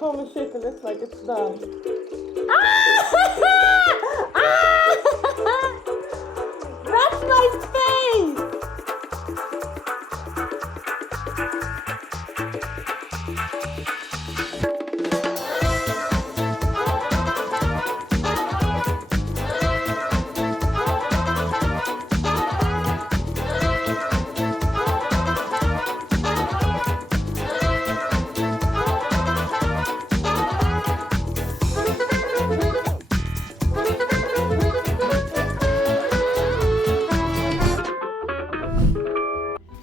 Holy shit, it looks like it's done. That's my face!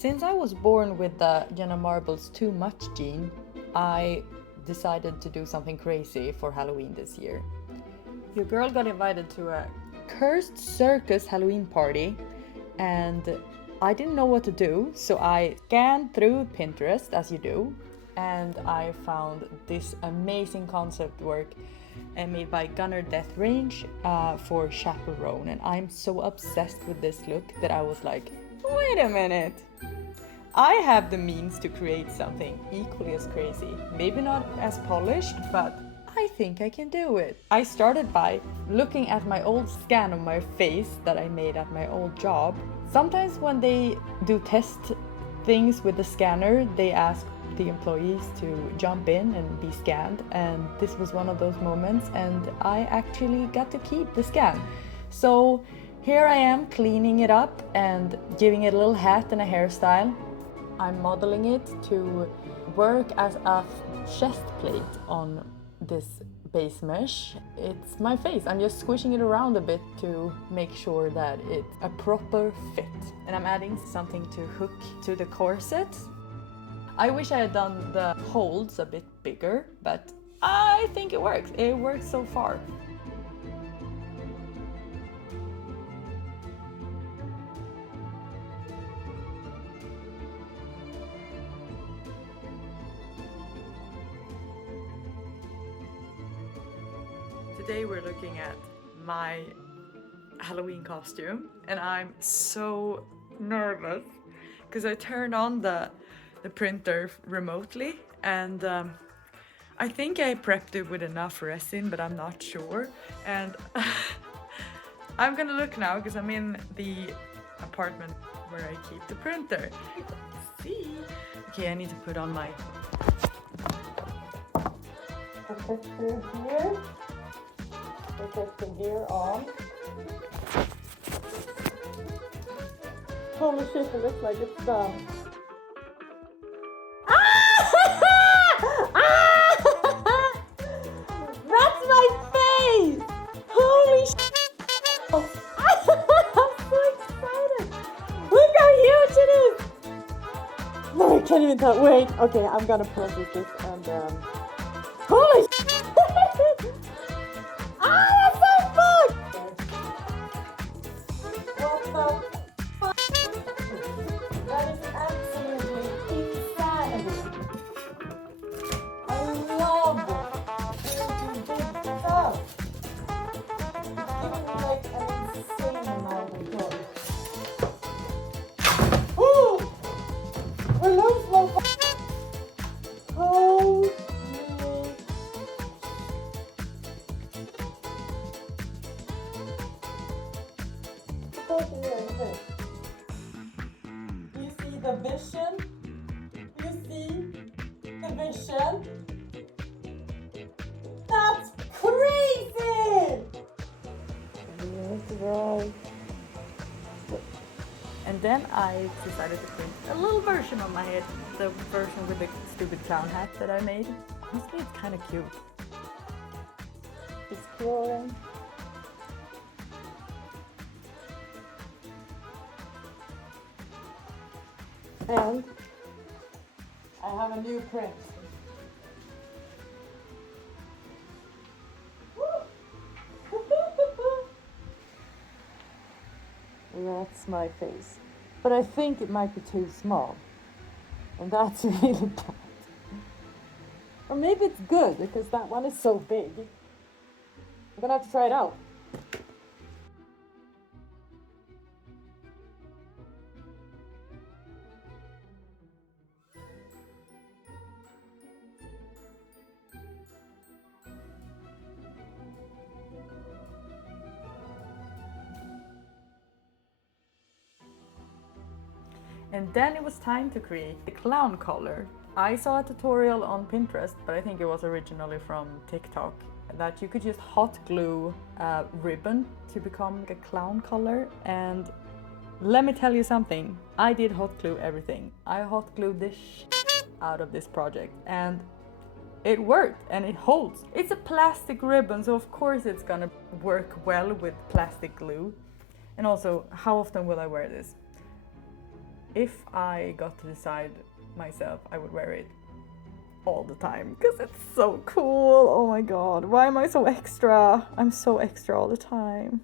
Since I was born with the Jenna Marbles too much gene, I decided to do something crazy for Halloween this year. Your girl got invited to a Cursed Circus Halloween party and I didn't know what to do, so I scanned through Pinterest, as you do, and I found this amazing concept work made by Gunner Death Range for Chappell Roan, and I'm so obsessed with this look that I was like, wait a minute, I have the means to create something equally as crazy. Maybe not as polished, but I think I can do it. I started by looking at my old scan of my face that I made at my old job. Sometimes when they do test things with the scanner, they ask the employees to jump in and be scanned, and this was one of those moments, and I actually got to keep the scan. So here I am cleaning it up and giving it a little hat and a hairstyle. I'm modeling it to work as a chest plate on this base mesh. It's my face. I'm just squishing it around a bit to make sure that it's a proper fit. And I'm adding something to hook to the corset. I wish I had done the holds a bit bigger, but I think it works. It works so far. Today we're looking at my Halloween costume and I'm so nervous because I turned on the printer remotely and I think I prepped it with enough resin, but I'm not sure, and I'm gonna look now because I'm in the apartment where I keep the printer. Let's see. Okay, I need to put on my Protector here. Protector gear on. Holy shit, it looks like it's done. That's my face! Holy shit! I'm so excited! Look how huge it is! No, I can't even tell. Wait, okay, I'm gonna process this and holy shit! That's so fun! What the fuck? That is absolutely insanity. I love big stuff. It's giving me like an insane amount of joy. Woo! Release my holy. You see the vision? You see the vision? That's crazy! Right. And then I decided to print a little version of my head, the version with the stupid clown hat that I made. Honestly, it's kind of cute. Exploring. And I have a new print. That's my face. But I think it might be too small. And that's really bad. Or maybe it's good because that one is so big. I'm gonna have to try it out. And then it was time to create the clown collar. I saw a tutorial on Pinterest, but I think it was originally from TikTok, that you could just hot glue a ribbon to become a clown collar. And let me tell you something, I did hot glue everything. I hot glued the out of this project, and it worked and it holds. It's a plastic ribbon, so of course it's gonna work well with plastic glue. And also, how often will I wear this? If I got to decide myself, I would wear it all the time because it's so cool. Oh my god, why am I so extra? I'm so extra all the time.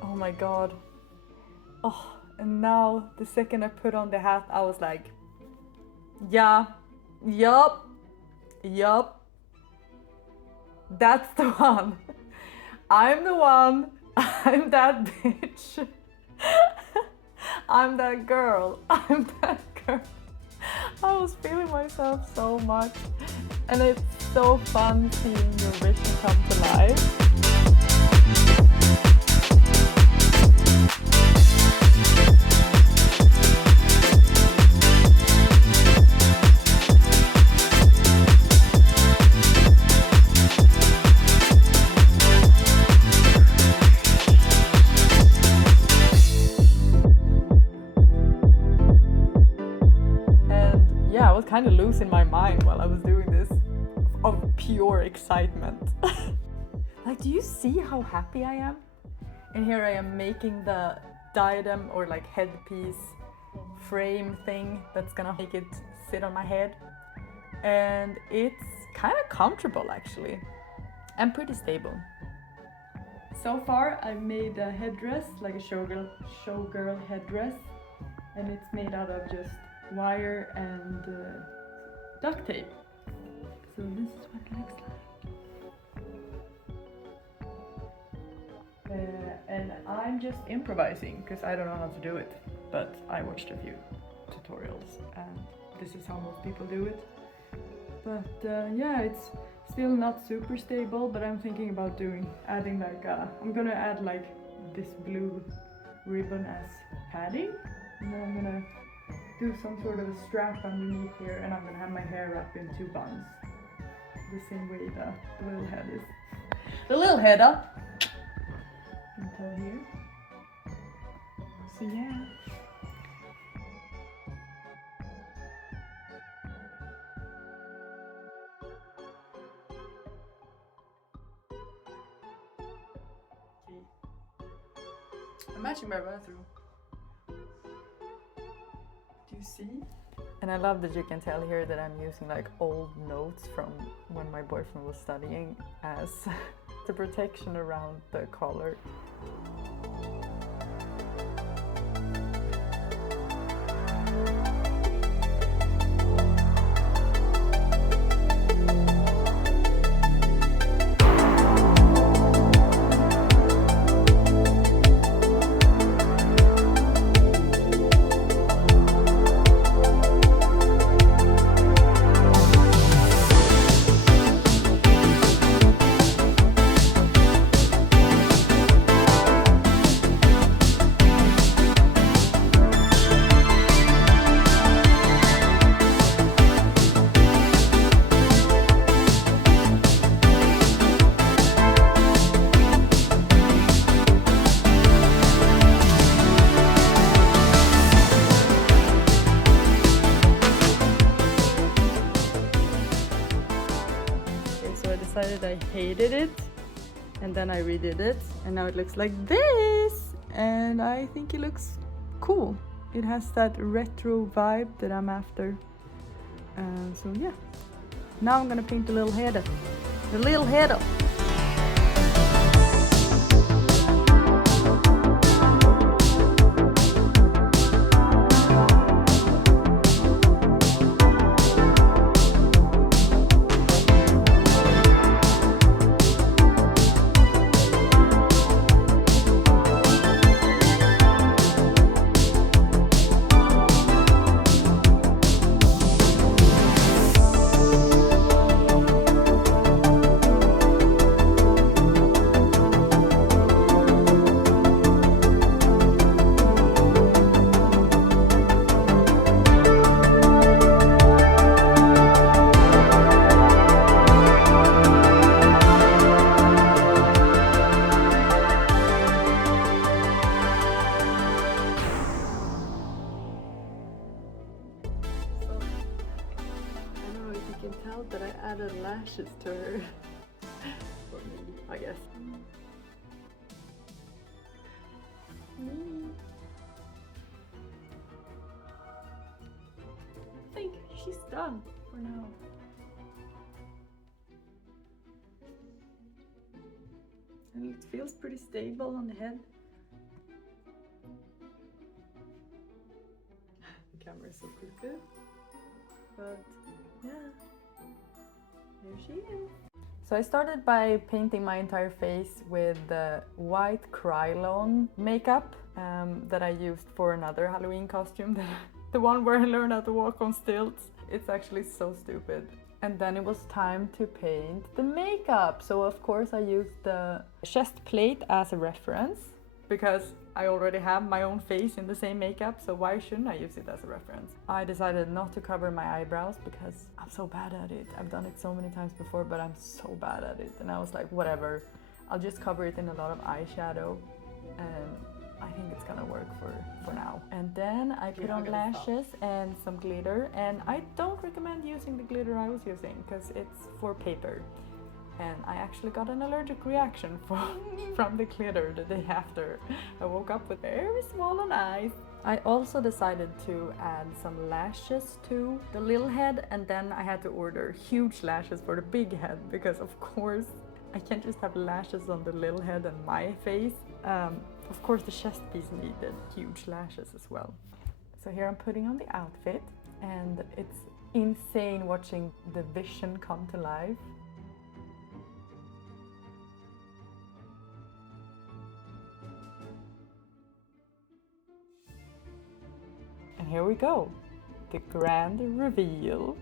Oh my god. Oh, and now the second I put on the hat, I was like, yeah, yup, that's the one. I'm the one. I'm that bitch. I'm that girl. I'm that girl. I was feeling myself so much, and it's so fun seeing your vision come to life. I was kind of losing my mind while I was doing this, of pure excitement. Like, do you see how happy I am? And here I am making the diadem or like headpiece frame thing that's gonna make it sit on my head. And it's kind of comfortable actually, and pretty stable. So far I've made a headdress, like a showgirl headdress, and it's made out of just wire and duct tape. So this is what it looks like. And I'm just improvising because I don't know how to do it, but I watched a few tutorials and this is how most people do it. But yeah, it's still not super stable, but I'm thinking about adding like I'm gonna add like this blue ribbon as padding, and then I'm gonna do some sort of a strap underneath here, and I'm gonna have my hair wrapped in 2 buns, the same way the little head is. The little head up until here. So yeah. I'm matching my bathroom. You see? And I love that you can tell here that I'm using like old notes from when my boyfriend was studying as the protection around the collar. Decided I hated it, and then I redid it, and now it looks like this, and I think it looks cool. It has that retro vibe that I'm after. So yeah, now I'm gonna paint the little head up. The little head up. can tell that I added lashes to her. For me, I guess. I think she's done for now. And it feels pretty stable on the head. The camera is so crooked. But yeah, there she is. So I started by painting my entire face with the white Krylon makeup that I used for another Halloween costume, the one where I learned how to walk on stilts. It's actually so stupid. And then it was time to paint the makeup. So of course I used the chest plate as a reference because I already have my own face in the same makeup, so why shouldn't I use it as a reference? I decided not to cover my eyebrows because I'm so bad at it. I've done it so many times before, but I'm so bad at it. And I was like, whatever, I'll just cover it in a lot of eyeshadow and I think it's gonna work for now. And then I put on lashes and some glitter, and I don't recommend using the glitter I was using because it's for paper. And I actually got an allergic reaction from the glitter the day after. I woke up with very swollen eyes. I also decided to add some lashes to the little head, and then I had to order huge lashes for the big head because of course I can't just have lashes on the little head and my face. Of course the chest piece needed huge lashes as well. So here I'm putting on the outfit, and it's insane watching the vision come to life. And here we go, the grand reveal.